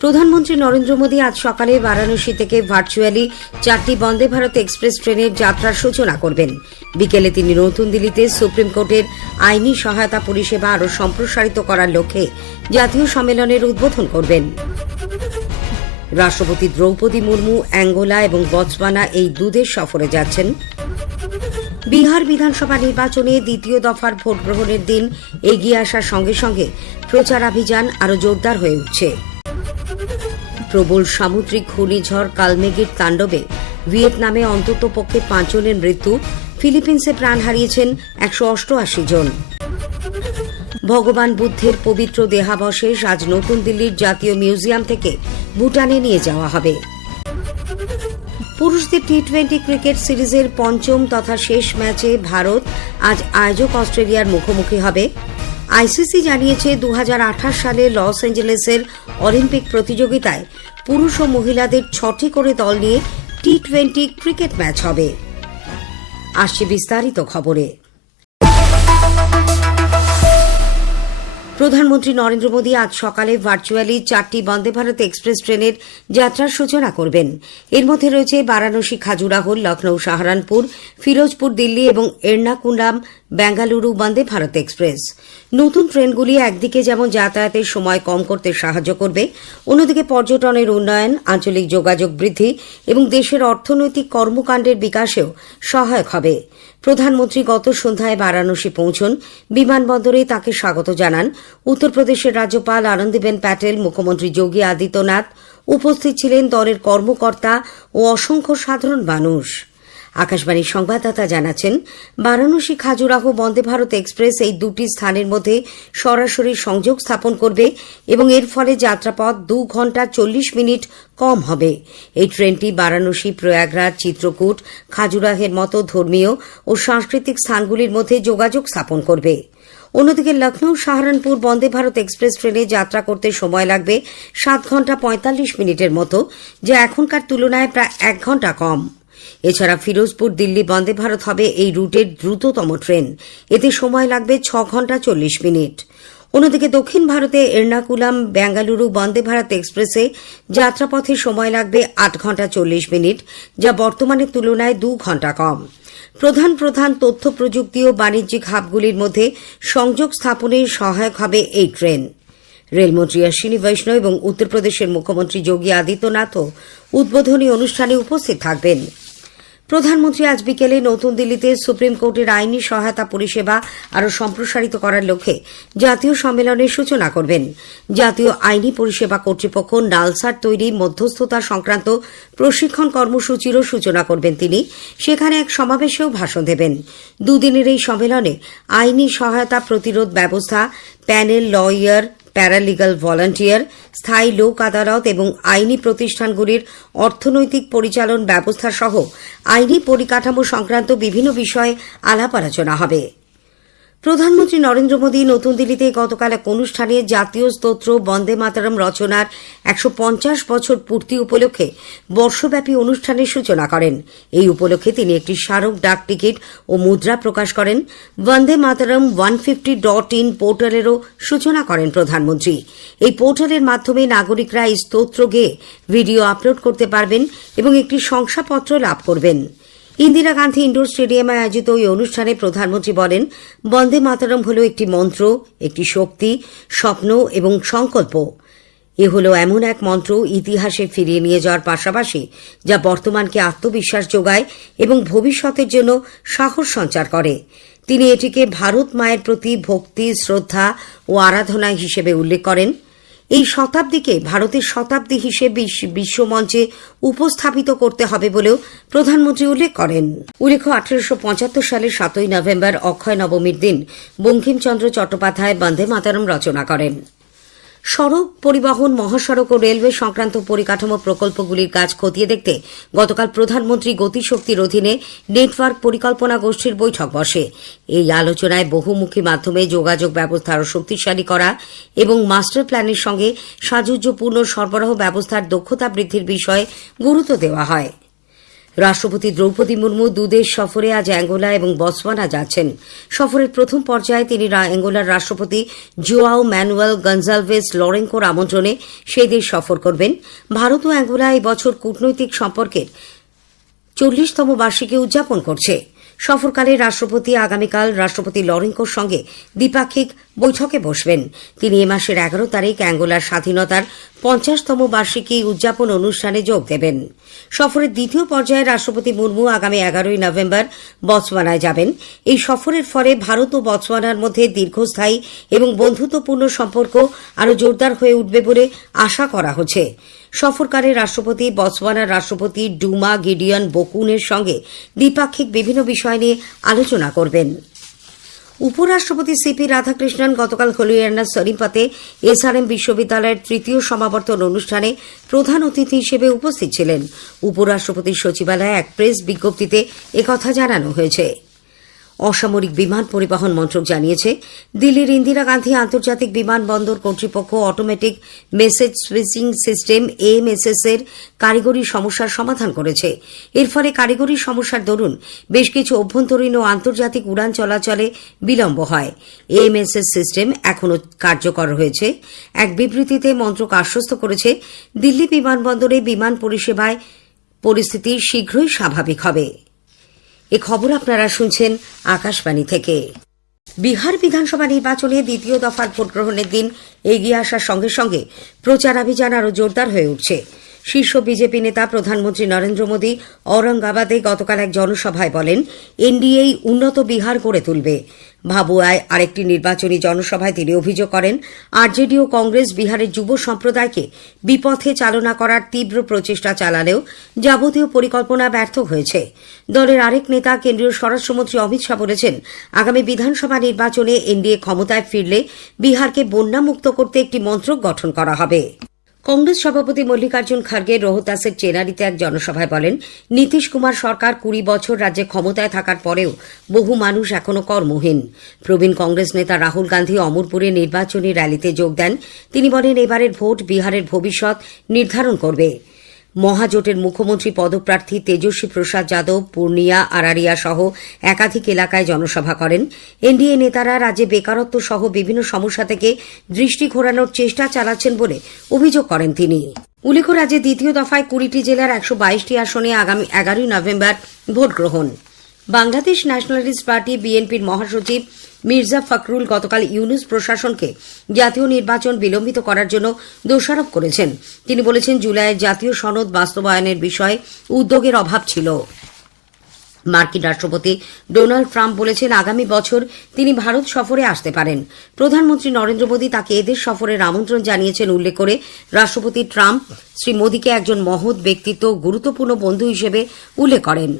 প্রধানমন্ত্রী নরেন্দ্র মোদী আজ সকালে বারাণসী থেকে ভার্চুয়ালি চারটি বন্দে ভারত এক্সপ্রেস ট্রেনের যাত্রার সূচনা করবেন। বিকেলে তিনি নতুন দিল্লিতে সুপ্রিম কোর্টের আইনি সহায়তা পরিষেবা আরও সম্প্রসারিত করার লক্ষ্যে জাতীয় সম্মেলনের উদ্বোধন করবেন। রাষ্ট্রপতি দ্রৌপদী মুর্মু, অ্যাঙ্গোলা এবং বtsওয়ানা এই দুদেশ সফরে যাচ্ছেন। বিহার বিধানসভা নির্বাচনে দ্বিতীয় দফার ভোট গ্রহণের দিন এগিয়ে আসার সঙ্গে সঙ্গে প্রচারাভিযান আরও জোরদার হয়ে উঠছে। প্রবল সামুদ্রিক ঘূর্ণিঝড় কালমেঘের তাণ্ডবে ভিয়েতনামে অন্তত পক্ষে পাঁচজনের মৃত্যু। ফিলিপিন্সে প্রাণ হারিয়েছেন একশো অষ্টআশি জন। ভগবান বুদ্ধের পবিত্র দেহাবশেষ আজ নতুন দিল্লির জাতীয় মিউজিয়াম থেকে ভুটানে নিয়ে যাওয়া হবে। পুরুষদের টি টোয়েন্টি ক্রিকেট সিরিজের পঞ্চম তথা শেষ ম্যাচে ভারত আজ আয়োজক অস্ট্রেলিয়ার মুখোমুখি হবে। আইসিসি জানিয়েছে দু হাজার আঠাশ সালে লস অ্যাঞ্জেলেসের অলিম্পিক প্রতিযোগিতায় পুরুষ ও মহিলাদের ছটি করে দল নিয়ে টি টোয়েন্টি ক্রিকেট ম্যাচ হবে। আসছে বিস্তারিত খবরে। প্রধানমন্ত্রী নরেন্দ্র মোদী আজ সকালে ভার্চুয়ালি চারটি বন্দে ভারত এক্সপ্রেস ট্রেনের যাত্রার সূচনা করবেন। এর মধ্যে রয়েছে বারাণসী, খাজুরাহ লখনৌ সাহারানপুর, ফিরোজপুর, দিল্লি এবং এর্নাকুলাম বেঙ্গালুরু বন্দে ভারত এক্সপ্রেস। নতুন ট্রেনগুলি একদিকে যেমন যাতায়াতের সময় কম করতে সাহায্য করবে, অন্যদিকে পর্যটনের উন্নয়ন, আঞ্চলিক যোগাযোগ বৃদ্ধি এবং দেশের অর্থনৈতিক কর্মকাণ্ডের বিকাশেও সহায়ক হবে। প্রধানমন্ত্রী গত সন্ধ্যায় বারাণসী পৌঁছন। বিমানবন্দরে তাকে স্বাগত জানান। উত্তরপ্রদেশের রাজ্যপাল আনন্দীবেন প্যাটেল, মুখ্যমন্ত্রী যোগী আদিত্যনাথ, উপস্থিত ছিলেন দলের কর্মকর্তা ও অসংখ্য সাধারণ মানুষ। আকাশবাণীর সংবাদদাতা জানাচ্ছেন, বারাণসী খাজুরাহ বন্দে ভারত এক্সপ্রেস এই দুটি স্থানের মধ্যে সরাসরি সংযোগ স্থাপন করবে এবং এর ফলে যাত্রাপথ দু ঘণ্টা চল্লিশ মিনিট কম হবে। এই ট্রেনটি বারাণসী, প্রয়াগরাজ, চিত্রকূট, খাজুরাহের মতো ধর্মীয় ও সাংস্কৃতিক স্থানগুলির মধ্যে যোগাযোগ স্থাপন করবে। অন্যদিকে লখনৌ সাহারানপুর বন্দে ভারত এক্সপ্রেস ট্রেনে যাত্রা করতে সময় লাগবে সাত ঘণ্টা পঁয়তাল্লিশ মিনিটের মতো, যা এখনকার তুলনায় প্রায় এক ঘণ্টা কম। এছাড়া ফিরোজপুর, দিল্লি বন্দে ভারত হবে এই রুটের দ্রুততম ট্রেন। এতে সময় লাগবে ছ ঘণ্টা চল্লিশ মিনিট। অন্যদিকে দক্ষিণ ভারতে এর্নাকুলাম, বেঙ্গালুরু বন্দে ভারত এক্সপ্রেসে যাত্রাপথে সময় লাগবে আট ঘণ্টা চল্লিশ মিনিট, যা বর্তমানের তুলনায় দু ঘণ্টা কম। প্রধান প্রধান তথ্য প্রযুক্তি ও বাণিজ্যিক হাবগুলির মধ্যে সংযোগ স্থাপনে সহায়ক হবে এই ট্রেন। রেলমন্ত্রী অশ্বিনী বৈষ্ণব এবং উত্তরপ্রদেশের মুখ্যমন্ত্রী যোগী আদিত্যনাথও উদ্বোধনী অনুষ্ঠানে উপস্থিত থাকবেন। প্রধানমন্ত্রী আজ বিকেলে নতুন দিল্লিতে সুপ্রিম কোর্টের আইনি সহায়তা পরিষেবা আরও সম্প্রসারিত করার লক্ষ্যে জাতীয় সম্মেলনের সূচনা করবেন। জাতীয় আইনি পরিষেবা কর্তৃপক্ষ নালসার তৈরি মধ্যস্থতা সংক্রান্ত প্রশিক্ষণ কর্মসূচিরও সূচনা করবেন তিনি। সেখানে এক সমাবেশেও ভাষণ দেবেন। দুদিনের এই সম্মেলনে আইনি সহায়তা প্রতিরোধ ব্যবস্থা, প্যানেল, লয়ার প্যারালিগাল ভলান্টিয়ার স্থায়ী লোক আদালত এবং আইনি প্রতিষ্ঠানগুলির অর্থনৈতিক পরিচালন ব্যবস্থা সহ আইনি পরিকাঠামো সংক্রান্ত বিভিন্ন বিষয়ে আলাপ আলোচনা হবে। প্রধানমন্ত্রী নরেন্দ্র মোদী নতুন দিল্লিতে গতকাল এক অনুষ্ঠানে জাতীয় স্তোত্র, বন্দে মাতারম রচনার একশো পঞ্চাশ বছর পূর্তি উপলক্ষে বর্ষব্যাপী অনুষ্ঠানের সূচনা করেন। এই উপলক্ষে তিনি একটি স্মারক ডাক টিকিট ও মুদ্রা প্রকাশ করেন। Vande Mataram one fifty dot in পোর্টালেরও সূচনা করেন প্রধানমন্ত্রী। এই পোর্টালের মাধ্যমে নাগরিকরা এই স্তোত্র গেয়ে ভিডিও আপলোড করতে পারবেন এবং একটি শংসাপত্র লাভ করবেন। ইন্দিরা গান্ধী ইন্ডোর স্টেডিয়ামে আয়োজিত ওই অনুষ্ঠানে প্রধানমন্ত্রী বলেন, বন্দে মাতারম হল একটি মন্ত্র, একটি শক্তি, স্বপ্ন এবং সংকল্প। এ হল এমন এক মন্ত্র ইতিহাসে ফিরিয়ে নিয়ে যাওয়ার পাশাপাশি, যা বর্তমানকে আত্মবিশ্বাস যোগায় এবং ভবিষ্যতের জন্য সাহস সঞ্চার করে। তিনি এটিকে ভারত মায়ের প্রতি ভক্তি, শ্রদ্ধা ও আরাধনা হিসেবে উল্লেখ করেন। এই শতাব্দীকে ভারতের শতাব্দী হিসেবে বিশ্বমঞ্চে উপস্থাপিত করতে হবে বলেও প্রধানমন্ত্রী উল্লেখ করেন। উল্লেখ আঠারোশো পঁচাত্তর সালের সাতই নভেম্বর অক্ষয় নবমীর দিন বঙ্কিমচন্দ্র চট্টোপাধ্যায় বন্দে মাতারম রচনা করেন। সড়ক পরিবহন, মহাসড়ক ও রেলওয়ে সংক্রান্ত পরিকাঠামো প্রকল্পগুলির কাজ খতিয়ে দেখতে গতকাল প্রধানমন্ত্রী গতিশক্তির অধীনে নেটওয়ার্ক পরিকল্পনা গোষ্ঠীর বৈঠক বসে। এই আলোচনায় বহুমুখী মাধ্যমে যোগাযোগ ব্যবস্থা আরও শক্তিশালী করা এবং মাস্টার প্ল্যানের সঙ্গে সাযুজ্যপূর্ণ সরবরাহ ব্যবস্থার দক্ষতা বৃদ্ধির বিষয়ে গুরুত্ব দেওয়া হয়। রাষ্ট্রপতি দ্রৌপদী মুর্মু দুদেশ সফরে আজ অ্যাঙ্গোলা এবং বসওয়ানা যাচ্ছেন। সফরের প্রথম পর্যায়ে তিনি অ্যাঙ্গোলার রাষ্ট্রপতি জোয়াও ম্যানুয়েল গঞ্জালভেস লরেঙ্কোর আমন্ত্রণে সেই দেশ সফর করবেন। ভারত ও অ্যাঙ্গোলা এই বছর কূটনৈতিক সম্পর্কের চল্লিশতম বার্ষিকী উদযাপন করছে। সফরকালে রাষ্ট্রপতি আগামীকাল রাষ্ট্রপতি লরেঙ্কোর সঙ্গে দ্বিপাক্ষিক বৈঠকে বসবেন। তিনি এ মাসের এগারো তারিখ অ্যাঙ্গোলার স্বাধীনতার পঞ্চাশতম বার্ষিকী উদযাপন অনুষ্ঠানে যোগ দেবেন। সফরের দ্বিতীয় পর্যায়ে রাষ্ট্রপতি মুর্মু আগামী এগারোই নভেম্বর বতসোয়ানায় যাবেন। এই সফরের ফলে ভারত ও বতসোয়ানার মধ্যে দীর্ঘস্থায়ী এবং বন্ধুত্বপূর্ণ সম্পর্ক আরও জোরদার হয়ে উঠবে বলে আশা করা হচ্ছে। সফরকালে রাষ্ট্রপতি বতসোয়ানার রাষ্ট্রপতি ডুমা, গিডিয়ন, বকুনের সঙ্গে দ্বিপাক্ষিক বিভিন্ন বিষয় নিয়ে আলোচনা করবেন। উপরাষ্ট্রপতি সিপি রাধাকৃষ্ণন গতকাল হলিয়ানা সরিপাতে এসআরএম বিশ্ববিদ্যালয়ের তৃতীয় সমাবর্তন অনুষ্ঠানে প্রধান অতিথি হিসেবে উপস্থিত ছিলেন। উপরাষ্ট্রপতির সচিবালয়ে এক প্রেস বিজ্ঞপ্তিতে একথা জানানো হয়েছে। অসামরিক বিমান পরিবহন মন্ত্রক জানিয়েছে, দিল্লির ইন্দিরা গান্ধী আন্তর্জাতিক বিমানবন্দর কর্তৃপক্ষ automatic message switching system AMSS এর কারিগরি সমস্যার সমাধান করেছে। এর ফলে কারিগরি সমস্যার দরুন বেশ কিছু অভ্যন্তরীণ ও আন্তর্জাতিক উড়ান চলাচলে বিলম্ব হয়। এএমএসএস সিস্টেম এখনও কার্যকর হয়েছে। এক বিবৃতিতে মন্ত্রক আশ্বস্ত করেছে, দিল্লি বিমানবন্দরে বিমান পরিষেবায় পরিস্থিতি শীঘ্রই স্বাভাবিক হবে। এ খবর আপনারা শুনছেন আকাশবাণী থেকে। বিহার বিধানসভা নির্বাচনে দ্বিতীয় দফার ভোট গ্রহণের দিন এগিয়ে আসার সঙ্গে সঙ্গে প্রচারাভিযান আরও জোরদার হয়ে উঠছে। শীর্ষ বিজেপি নেতা প্রধানমন্ত্রী নরেন্দ্র মোদী ঔরঙ্গাবাদে গতকাল এক জনসভায় বলেন এনডিএই উন্নত বিহার গড়ে তুলবে। ভাবুয়ায় আরেকটি নির্বাচনী জনসভায় তিনি অভিযোগ করেন আরজেডি ও কংগ্রেস বিহারের যুব সম্প্রদায়কে বিপথে চালনা করার তীব্র প্রচেষ্টা চালালেও যাবতীয় পরিকল্পনা ব্যর্থ হয়েছে। দলের আরেক নেতা কেন্দ্রীয় স্বরাষ্ট্রমন্ত্রী অমিত শাহ বলেছেন, আগামী বিধানসভা নির্বাচনে এনডিএ ক্ষমতায় ফিরলে বিহারকে বন্যামুক্ত করতে একটি মন্ত্রক গঠন করা হবে। কংগ্রেস সভাপতি মল্লিকার্জুন খার্গে রোহতাসের চেনারিতে এক জনসভায় বলেন, নীতিশ কুমার সরকার কুড়ি বছর রাজ্যে ক্ষমতায় থাকার পরেও বহু মানুষ এখনও কর্মহীন। প্রবীণ কংগ্রেস নেতা রাহুল গান্ধী অমরপুরে নির্বাচনী র্যালিতে যোগ দেন। তিনি বলেন, এবারের ভোট বিহারের ভবিষ্যৎ নির্ধারণ করবে। মহাজোটের মুখ্যমন্ত্রী পদপ্রার্থী তেজস্বী প্রসাদ যাদব, পূর্ণিয়া, আরারিয়া সহ একাধিক এলাকায় জনসভা করেন। এনডিএ নেতারা রাজ্যে বেকারত্ব সহ বিভিন্ন সমস্যা থেকে দৃষ্টি ঘোরানোর চেষ্টা চালাচ্ছেন বলে অভিযোগ করেন তিনি। উল্লেখ্য, রাজ্যে দ্বিতীয় দফায় কুড়িটি জেলার একশো বাইশটি আসনে আগামী এগারোই নভেম্বর ভোট গ্রহণ বাংলাদেশ ন্যাশনালিস্ট পার্টি বিএনপির মহাসচিব মির্জা ফখরুল গতকাল ইউনুস প্রশাসনকে জাতীয় নির্বাচন বিলম্বিত করার জন্য দোষারোপ করেছেন। তিনি বলেছেন, জুলাইয়ের জাতীয় সনদ বাস্তবায়নের বিষয়ে উদ্যোগের অভাব ছিল। মার্কিন রাষ্ট্রপতি ডোনাল্ড ট্রাম্প বলেছেন, আগামী বছর তিনি ভারত সফরে আসতে পারেন। প্রধানমন্ত্রী নরেন্দ্র মোদী তাকে এদেশ সফরের আমন্ত্রণ জানিয়েছেন উল্লেখ করে রাষ্ট্রপতি ট্রাম্প শ্রী মোদীকে একজন মহৎ ব্যক্তিত্ব, গুরুত্বপূর্ণ বন্ধু হিসেবে উল্লেখ করেন।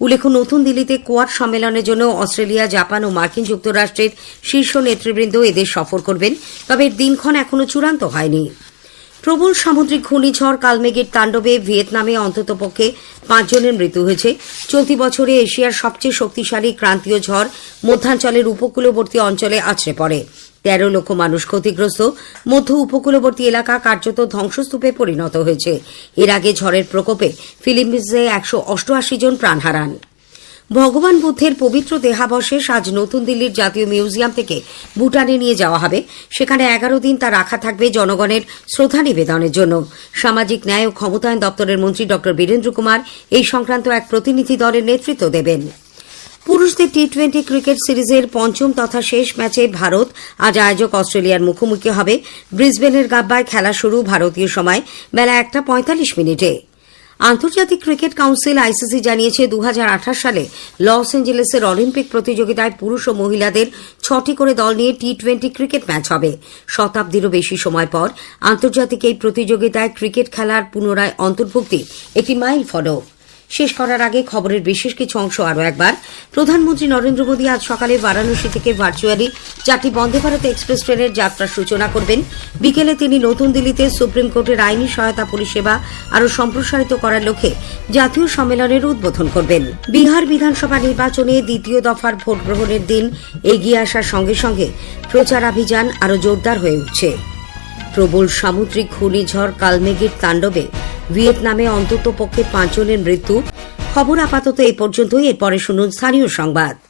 উল্লেখ্য, নতুন দিল্লিতে কোয়াড সম্মেলনের জন্য অস্ট্রেলিয়া, জাপান ও মার্কিন যুক্তরাষ্ট্রের শীর্ষ নেতৃবৃন্দ এদের সফর করবেন, তবে দিনক্ষণ এখনও চূড়ান্ত হয়নি। প্রবল সামুদ্রিক ঘূর্ণিঝড় কালমেঘের তাণ্ডবে ভিয়েতনামে অন্ততপক্ষে পাঁচজনের মৃত্যু হয়েছে। চলতি বছরে এশিয়ার সবচেয়ে শক্তিশালী ক্রান্তীয় ঝড় মধ্যাঞ্চলের উপকূলবর্তী অঞ্চলে আছড়ে পড়ে। তেরো লক্ষ মানুষ ক্ষতিগ্রস্ত। মধ্য উপকূলবর্তী এলাকা কার্যত ধ্বংসস্তূপে পরিণত হয়েছে। এর আগে ঝড়ের প্রকোপে ফিলিপিন্সে একশো অষ্টআশি জন প্রাণ হারান। ভগবান বুদ্ধের পবিত্র দেহাবশেষ আজ নতুন দিল্লির জাতীয় মিউজিয়াম থেকে ভুটানে নিয়ে যাওয়া হবে। সেখানে এগারো দিন তা রাখা থাকবে জনগণের শ্রদ্ধা নিবেদনের জন্য। সামাজিক ন্যায় ও ক্ষমতায়ন দপ্তরের মন্ত্রী ড বীরেন্দ্র কুমার এই সংক্রান্ত এক প্রতিনিধি দলের নেতৃত্ব দেবেন। পুরুষদের টি টোয়েন্টি ক্রিকেট সিরিজের পঞ্চম তথা শেষ ম্যাচে ভারত, আজ আয়োজক অস্ট্রেলিয়ার মুখোমুখি হবে। ব্রিসবেনের গাব্বায় খেলা শুরু ভারতীয় সময়, বেলা একটা পঁয়তাল্লিশ মিনিটে। আন্তর্জাতিক ক্রিকেট কাউন্সিল আইসিসি জানিয়েছে দু হাজার আঠাশ সালে লস অ্যাঞ্জেলেসের অলিম্পিক প্রতিযোগিতায় পুরুষ ও মহিলাদের ছটি করে দল নিয়ে টি টোয়েন্টি ক্রিকেট ম্যাচ হবে। শতাব্দীরও বেশি সময় পর আন্তর্জাতিক এই প্রতিযোগিতায় ক্রিকেট খেলার পুনরায় অন্তর্ভুক্তি একটি মাইল ফলক শেষ করার আগে খবরের বিশেষ কিছু অংশ আরও একবার। প্রধানমন্ত্রী নরেন্দ্র মোদী আজ সকালে বারাণসী থেকে ভার্চুয়ালি চারটি বন্দে ভারত এক্সপ্রেস ট্রেনের যাত্রার সূচনা করবেন। বিকেলে তিনি নতুন দিল্লিতে সুপ্রিম কোর্টের আইনি সহায়তা পরিষেবা আরও সম্প্রসারিত করার লক্ষ্যে জাতীয় সম্মেলনের উদ্বোধন করবেন। বিহার বিধানসভা নির্বাচনে দ্বিতীয় দফার ভোট গ্রহণের দিন এগিয়ে আসার সঙ্গে সঙ্গে প্রচারাভিযান আরও জোরদার হয়ে উঠছে। প্রবল সামুদ্রিক ঘূর্ণিঝড় কালমেঘের তাণ্ডবে ভিয়েতনামে অন্তত পক্ষে পাঁচজনের মৃত্যু। খবর আপাতত এই পর্যন্তই। এরপরে শুনুন স্থানীয় সংবাদ।